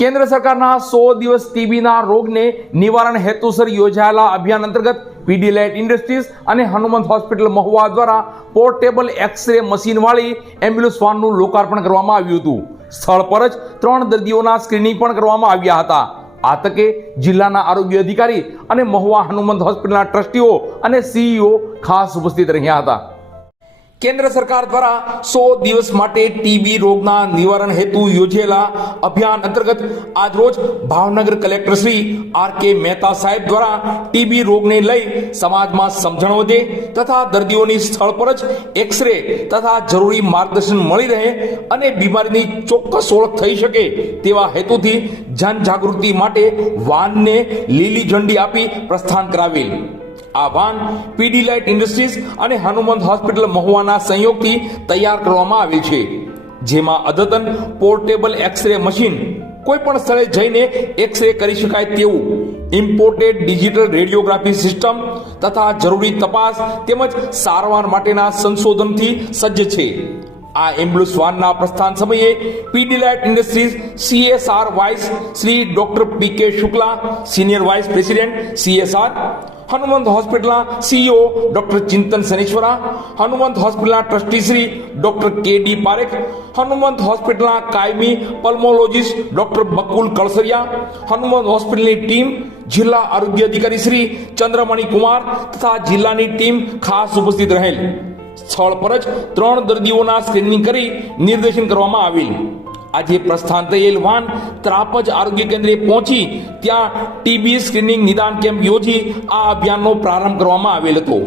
કેન્દ્ર સરકારના 100 દિવસ ટીબીના રોગને નિવારણ હેતુસર યોજાયેલા અભિયાન અંતર્ગત પીડીલાઇટ ઇન્ડસ્ટ્રીઝ અને હનુમંત હોસ્પિટલ મહુવા દ્વારા પોર્ટેબલ એક્સ-રે મશીનવાળી એમ્બ્યુલન્સ વાનનું લોકાર્પણ કરવામાં આવ્યું હતું. સ્થળ પર જ 3 દર્દીઓના સ્ક્રીનિંગ પણ કરવામાં આવ્યા હતા. આ તકે જિલ્લાના આરોગ્ય અધિકારી અને મહુવા હનુમંત હોસ્પિટલના ટ્રસ્ટીઓ અને સીઈઓ ખાસ ઉપસ્થિત રહ્યા હતા. કેન્દ્ર સરકાર દ્વારા 100 દિવસ માટે ટીબી રોગના નિવારણ હેતુ યોજેલા અભિયાન અંતર્ગત આજરોજ ભાવનગર કલેક્ટર શ્રી આર.કે. મહેતા સાહેબ દ્વારા ટીબી રોગને લઈ સમાજમાં સમજણ વધે તથા દર્દીઓની સ્થળ પર જ એક્સ-રે તથા જરૂરી માર્ગદર્શન મળી રહે અને બીમારીની ચોક્કસ ઓળખ થઈ શકે તેવા હેતુથી જનજાગૃતિ માટે વાનને લીલી ઝંડી આપી પ્રસ્થાન કરાવેલ. આ વાન પીડીલાઇટ ઇન્ડસ્ટ્રીઝ અને હનુમંત હોસ્પિટલ મહુવાના સંયોગથી તૈયાર કરવામાં આવી છે, જેમાં અદ્યતન પોર્ટેબલ એક્સ-રે મશીન કોઈ પણ સ્થળે જઈને એક્સ-રે કરી શકાય તેવું ઇમ્પોર્ટેડ ડિજિટલ રેડિયોગ્રાફી સિસ્ટમ તથા જરૂરી તપાસ તેમજ સારવાર માટેના સંશોધનથી સજ્જ છે. આ એમ્બ્યુલન્સ વાનના પ્રસ્થાન સમયે Pidilite industries CSR vice Shri doctor P K. Shukla, senior vice president CSR, Hanumant હોસ્પિટલના CEO ડોક્ટર ચિંતન શનેશ્વરા, હનુમંત હોસ્પિટલના trustee Shri doctor K D. Parekh, Hanumant હોસ્પિટલના કાયમી પલ્મોલોજીસ્ટ ડોક્ટર બકુલ કળસરિયા, હનુમંત હોસ્પિટલની ટીમ, જિલ્લા આરોગ્ય અધિકારી શ્રી ચંદ્રમણી કુમાર તથા જિલ્લાની ટીમ ખાસ ઉપસ્થિત રહેલ. સ્થળ પર જ 3 દર્દીઓના સ્ક્રીનિંગ કરી નિર્દેશન કરવામાં આવેલ. આજે પ્રસ્થાન થયેલ વાન ત્રાપજ આરોગ્ય કેન્દ્રે પહોંચી ત્યાં ટીબી સ્ક્રીનિંગ નિદાન કેમ્પ યોજી આ અભિયાનનો પ્રારંભ કરવામાં આવેલ હતો.